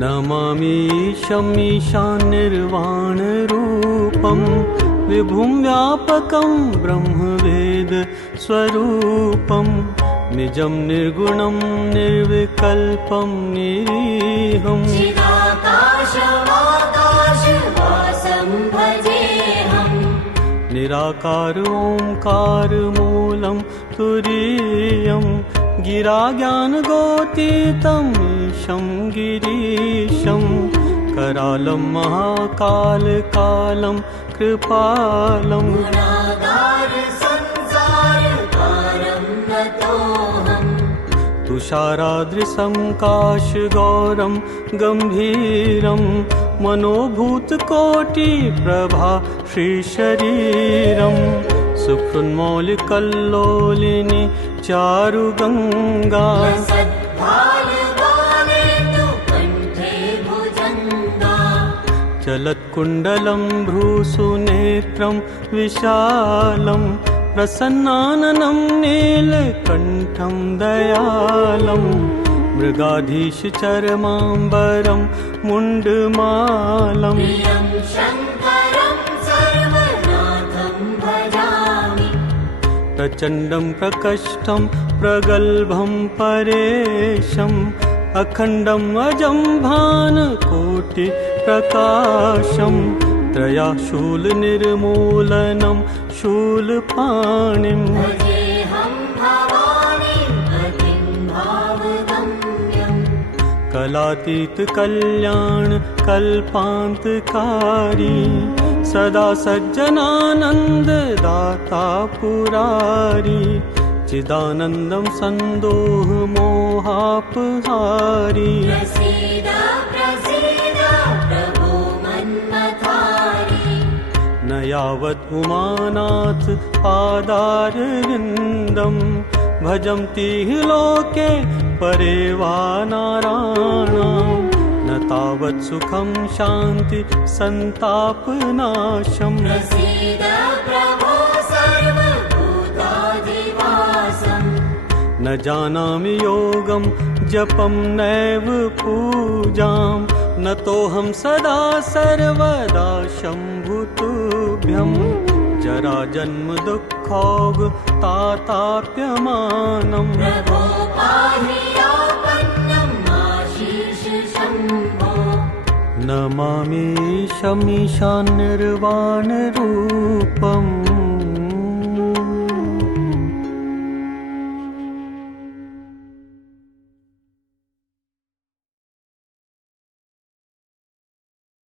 नमामीशमीशान्निर्वाणरूपं विभुं व्यापकं ब्रह्मवेद स्वरूपं निजं निर्गुणं निर्विकल्पं निरीहम् चिदाकाशवाकाशवासं भजेऽहम् निराकार ओंकारमूलं तुरीयं गिराज्ञानगोतीतं ईशं गिरीशं करालं महाकालकालं कृपालं गुणागार संसारकारं नतोऽहम् तुषारादृशं काशगौरं गम्भीरं मनोभूतकोटिप्रभा श्रीशरीरं सुहृन्मौलिकल्लोलिनी चारुगङ्गा कण्ठे भुजङ्गा चलत्कुण्डलं भ्रूसुनेत्रं विशालं प्रसन्नाननं नीलकण्ठं दयालं मृगाधीशचरमाम्बरं मुण्डमालं प्रियं शङ्करं सर्वनाथं भजामि प्रचण्डं प्रकष्टं प्रगल्भं परेशम् अखण्डम् अजं भानकोटिप्रकाशं त्रयाशूलनिर्मूलनं शूलपाणिं भजेऽहं भवानीं पतिं भावगम्यम् कलातीतकल्याणकल्पान्तकारी सदा सज्जनानन्ददाता पुरारी चिदानन्दं सन्दोहमोहापहारी प्रसीद प्रसीद प्रभो मन्मथारी न यावत् उमानाथ पादारविन्दं भजन्ति हि लोके परे वा नाराणां न तावत् सुखं शान्ति सन्तापनाशम् प्रसीद प्रभो सर्वभूताधिवासम् न जानामि योगं जपं नैव पूजां नतोऽहं सदा सर्वदा शम्भुतुभ्यं जराजन्म दुःखौघताताप्यमानं प्रभो पाहि आपन्नम् आशीष शम्भो नमामीशमीशान्निर्वाणरूपम्